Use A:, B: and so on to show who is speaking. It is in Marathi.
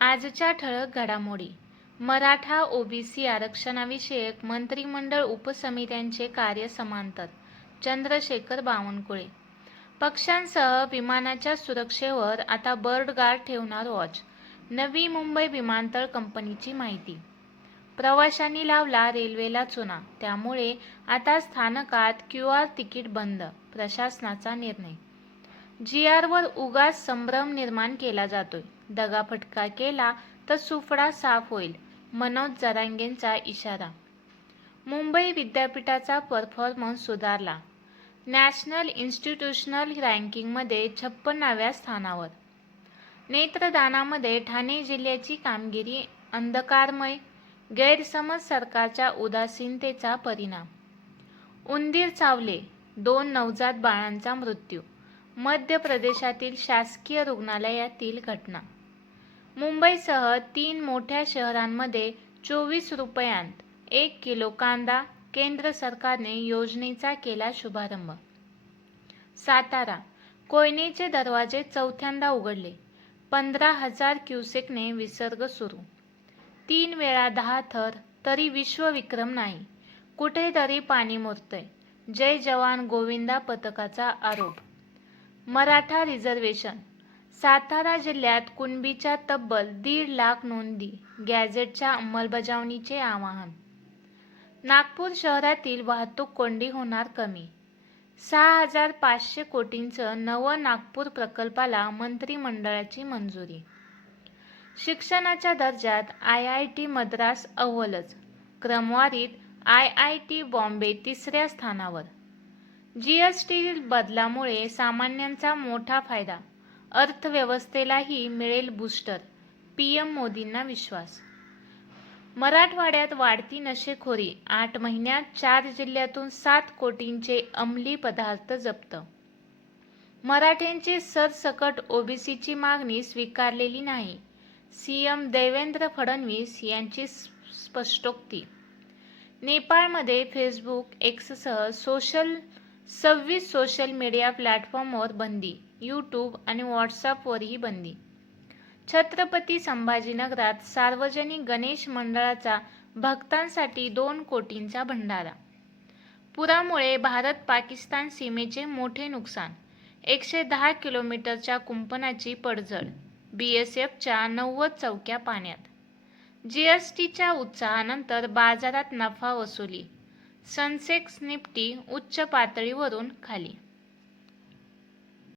A: आजच्या ठळक घडामोडी. मराठा ओबीसी आरक्षणाविषयक मंत्रिमंडळ उपसमित्यांचे कार्य समांतर. चंद्रशेखर बावनकुळे. पक्षांसह विमानाच्या सुरक्षेवर आता बर्ड गार्ड ठेवणार वॉच. नवी मुंबई विमानतळ कंपनीची माहिती. प्रवाशांनी लावला रेल्वेला चुना. त्यामुळे आता स्थानकात क्यू आर तिकीट बंद प्रशासनाचा निर्णय. जी आरवर उगाच संभ्रम निर्माण केला जातोय. दगाफटका केला तर सुफडा साफ होईल मनोज जरांगेंचा इशारा. मुंबई विद्यापीठाचा परफॉर्मन्स सुधारला. नॅशनल इन्स्टिट्यूशनल रँकिंगमध्ये छप्पन्नाव्या स्थानावर. नेत्रदानामध्ये ठाणे जिल्ह्याची कामगिरी अंधकारमय गैरसमज सरकारच्या उदासीनतेचा परिणाम. उंदीर चावले दोन नवजात बाळांचा मृत्यू. मध्य प्रदेशातील शासकीय रुग्णालयातील घटना. मुंबईसह तीन मोठ्या शहरांमध्ये चोवीस रुपयांत एक किलो कांदा केंद्र सरकारने योजनेचा केला शुभारंभ. सातारा कोयनेचे दरवाजे चौथ्यांदा उघडले. पंधरा हजार क्युसेकने विसर्ग सुरू. तीन वेळा दहा थर तरी विश्वविक्रम नाही. कुठेतरी पाणी मुरतंय. जय जवान गोविंदा पथकाचा आरोप मराठा रिझर्वेशन. सातारा जिल्ह्यात कुणबीच्या तब्बल दीड लाख नोंदी गॅझेटच्या अंमलबजावणीचे आवाहन. नागपूर शहरातील वाहतूक कोंडी होणार कमी. सहा हजार पाचशे कोटींचं नवं नागपूर प्रकल्पाला मंत्रिमंडळाची मंजुरी. शिक्षणाच्या दर्जात आय आय टी मद्रास अव्वलच क्रमवारीत आय आय टी बॉम्बे तिसऱ्या स्थानावर. जी एस टी बदलामुळे सामान्यांचा मोठा फायदा अर्थव्यवस्थेलाही मिळेल बूस्टर पी एम मोदींना विश्वास. मराठवाड्यात वाढती नशेखोरी आठ महिन्यात चार जिल्ह्यातून सात कोटींचे अंमली पदार्थ जप्त. मराठ्यांची सरसकट ओबीसीची मागणी स्वीकारलेली नाही. सीएम देवेंद्र फडणवीस यांची स्पष्टोक्ती. नेपाळमध्ये फेसबुक एक्ससह सोशल सव्वीस सोशल मीडिया प्लॅटफॉर्मवर बंदी यूट्यूब आणि व्हॉट्सअपवरही बंदी. छत्रपती संभाजीनगरात सार्वजनिक गणेश मंडळाचा भक्तांसाठी दोन कोटींचा भंडारा. पुरामुळे भारत पाकिस्तान सीमेचे मोठे नुकसान एकशे दहा किलोमीटरच्या कुंपणाची पडझड बी एस एफच्या नव्वद चौक्या पाण्यात. जी एस टीच्या उत्साहानंतर बाजारात नफा वसुली सनसेक्स निफ्टी उच्च पातळीवरून खाली.